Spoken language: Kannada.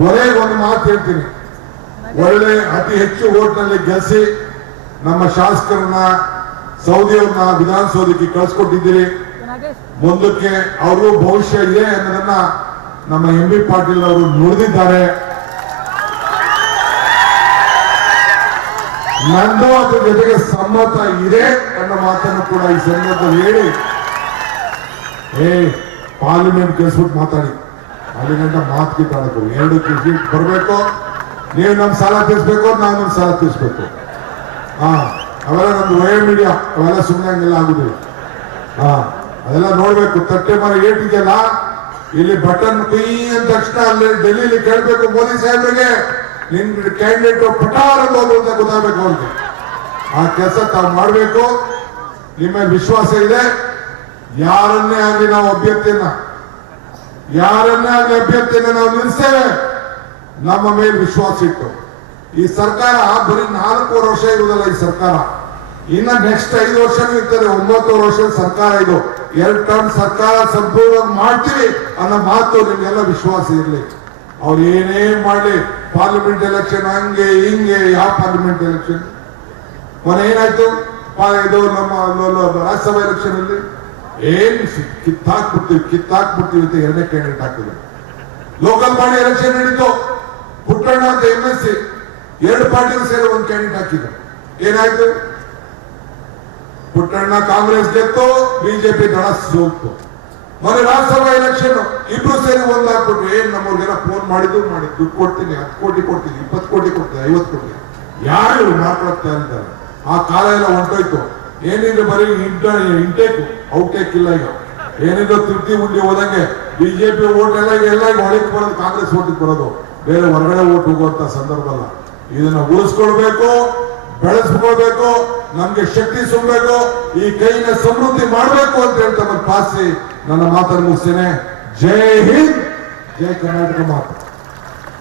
ಕೊನೆಗೆ ಒಂದು ಮಾತು ಹೇಳ್ತೀನಿ, ಒಳ್ಳೆ ಅತಿ ಹೆಚ್ಚು ಓಟ್ನಲ್ಲಿ ಗೆಲ್ಲಿಸಿ ನಮ್ಮ ಶಾಸಕರನ್ನ ಸೌದಿಯವ್ರನ್ನ ವಿಧಾನಸೌಧಕ್ಕೆ ಕಳಿಸ್ಕೊಟ್ಟಿದ್ದೀರಿ. ಮುಂದಕ್ಕೆ ಅವರು ಭವಿಷ್ಯ ಇದೆ ಅನ್ನೋದನ್ನ ನಮ್ಮ ಎಂ ಬಿ ಪಾಟೀಲ್ ಅವರು ನುಡಿದಿದ್ದಾರೆ. ನಂದು ಅದ್ರ ಜೊತೆಗೆ ಸಮ್ಮತ ಇದೆ ಅನ್ನೋ ಮಾತನ್ನು ಕೂಡ ಈ ಸಂದರ್ಭದಲ್ಲಿ ಹೇಳಿ, ಪಾರ್ಲಿಮೆಂಟ್ ಕೇಳಿಸ್ಬಿಟ್ಟು ಮಾತಾಡಿ, ಅಲ್ಲಿ ಗಂಟ ಮಾತು ಕಿತ್ತಾಡಬೇಕು. 2 ಸೀಟ್ ಬರಬೇಕು, ನೀವು ನಮ್ಮ ಸಾಲ ತೀರಿಸ್ಬೇಕು, ನಾವು ನಮ್ಮ ಸಾಲ ತೀರಿಸ್ಬೇಕು. ಅವೆಲ್ಲ ನಮ್ದು ವಯ ಮೀಡಿಯಾ, ಅವೆಲ್ಲ ಸುಮ್ಮನೆ ಹಂಗೆಲ್ಲ ಆಗುದಿಲ್ಲ. ಅದೆಲ್ಲ ನೋಡ್ಬೇಕು. ತಟ್ಟೆ ಮರ ಏಟಿದೆಯಲ್ಲ, ಇಲ್ಲಿ ಬಟನ್ ಕುಯ್ ಅಂದ ತಕ್ಷಣ ಅಲ್ಲಿ ಡೆಲ್ಲಿಲಿ ಕೇಳ್ಬೇಕು ಮೋದಿ ಸಾಹೇಬ್ರಿಗೆ, ನಿನ್ ಕ್ಯಾಂಡಿಡೇಟ್ ಪಟಾರ್ ಹೋದ್ರು ಅಂತ ಗೊತ್ತಾಗಬೇಕು ಅವ್ರಿಗೆ. ಆ ಕೆಲಸ ತಾವು ಮಾಡಬೇಕು. ನಿಮ್ಮ ಮೇಲೆ ವಿಶ್ವಾಸ ಇದೆ. ಯಾರನ್ನೇ ಆಗಲಿ ನಾವು ಅಭ್ಯರ್ಥಿಯನ್ನ ನಾವು ನಿಲ್ಲಿಸ್ತೇವೆ. ನಮ್ಮ ಮೇಲೆ ವಿಶ್ವಾಸ ಇಟ್ಟು ಈ ಸರ್ಕಾರ ಬರೀ 4 ವರ್ಷ ಇರುವುದಲ್ಲ. ಈ ಸರ್ಕಾರ ಇನ್ನ ನೆಕ್ಸ್ಟ್ 5 ವರ್ಷನೂ ಇರ್ತದೆ. 9 ವರ್ಷದ ಸರ್ಕಾರ ಇದು. 2 ಟರ್ಮ್ ಸರ್ಕಾರ ಸಂಪೂರ್ಣ ಮಾಡ್ತೀವಿ ಅನ್ನೋ ಮಾತು ನಿಮ್ಗೆಲ್ಲ ವಿಶ್ವಾಸ ಇರಲಿ. ಅವ್ರು ಏನೇ ಮಾಡಲಿ, ಪಾರ್ಲಿಮೆಂಟ್ ಎಲೆಕ್ಷನ್ ಹಂಗೆ ಹಿಂಗೆ, ಯಾವ ಪಾರ್ಲಿಮೆಂಟ್ ಎಲೆಕ್ಷನ್ ಮೊನ್ನೆ ಏನಾಯ್ತು, ಇದು ನಮ್ಮ ರಾಜ್ಯಸಭಾ ಎಲೆಕ್ಷನ್ ಅಲ್ಲಿ ಏನ್ ಕಿತ್ತಾಕ್ಬಿಡ್ತೀವಿ ಅಂತ 2ನೇ ಕ್ಯಾಂಡಿಡೇಟ್ ಹಾಕಿದ್ರು. ಲೋಕಲ್ ಬಾಡಿ ಎಲೆಕ್ಷನ್ ನಡೀತು, ಪುಟ್ಟಣ್ಣ ಅಂತ MSc 2 ಪಾರ್ಟಿಗಳು ಸೇರಿ 1 ಕ್ಯಾಂಡಿಡೇಟ್ ಹಾಕಿದ್ರು. ಏನಾಯ್ತು, ಪುಟ್ಟಣ್ಣ ಕಾಂಗ್ರೆಸ್ ಗೆತ್ತು, ಬಿಜೆಪಿ ದಳ ಸೋತು. ಮೊನ್ನೆ ರಾಜ್ಯಸಭಾ ಎಲೆಕ್ಷನ್ ಇಬ್ರು ಸೇರಿ ಒಂದಾಗ್ಬಿಟ್ರು. ನಮ್ಮವ್ರಿಗೆಲ್ಲ ಫೋನ್ ಮಾಡಿದ್ದು ದುಡ್ಡು ಕೊಡ್ತೀನಿ, 10 ಕೋಟಿ ಕೊಡ್ತೀನಿ, 20 ಕೋಟಿ ಕೊಡ್ತೀನಿ, 50 ಕೋಟಿ. ಯಾರು ಮಾತಾಡ್ತಾ ಇದ್ದಾರೆ? ಆ ಕಾಲ ಎಲ್ಲ ಹೊಂಟೋಯ್ತು. ಏನಿದ್ರು ಬರೀ ಇಂಟೇಕ್ ಔಟೇಕ್ ಇಲ್ಲ. ಈಗ ಏನಿದ್ರು ತೃಪ್ತಿ ಉಂಡಿ ಹೋದಂಗೆ ಬಿಜೆಪಿ ಓಟ್ ಎಲ್ಲ ಹೊಳಿಗೆ ಬರೋದು, ಕಾಂಗ್ರೆಸ್ ಓಟಿಗೆ ಬರೋದು, ಬೇರೆ ಹೊರಗಡೆ ಓಟ್ ಹೋಗುವಂತ ಸಂದರ್ಭ ಅಲ್ಲ. ಇದನ್ನ ಉಳಿಸ್ಕೊಳ್ಬೇಕು, ಬೆಳೆಸ್ಕೊಳ್ಬೇಕು, ನಮ್ಗೆ ಶಕ್ತಿ ತುಂಬಬೇಕು, ಈ ಕೈನ ಸಮೃದ್ಧಿ ಮಾಡಬೇಕು ಅಂತ ಹೇಳ್ತಾ ಪಾಸಿ ನನ್ನ ಮಾತನ್ನು ಮುಗಿಸ್ತೇನೆ. ಜೈ ಹಿಂದ್, ಜೈ ಕರ್ನಾಟಕ ಮಾತು.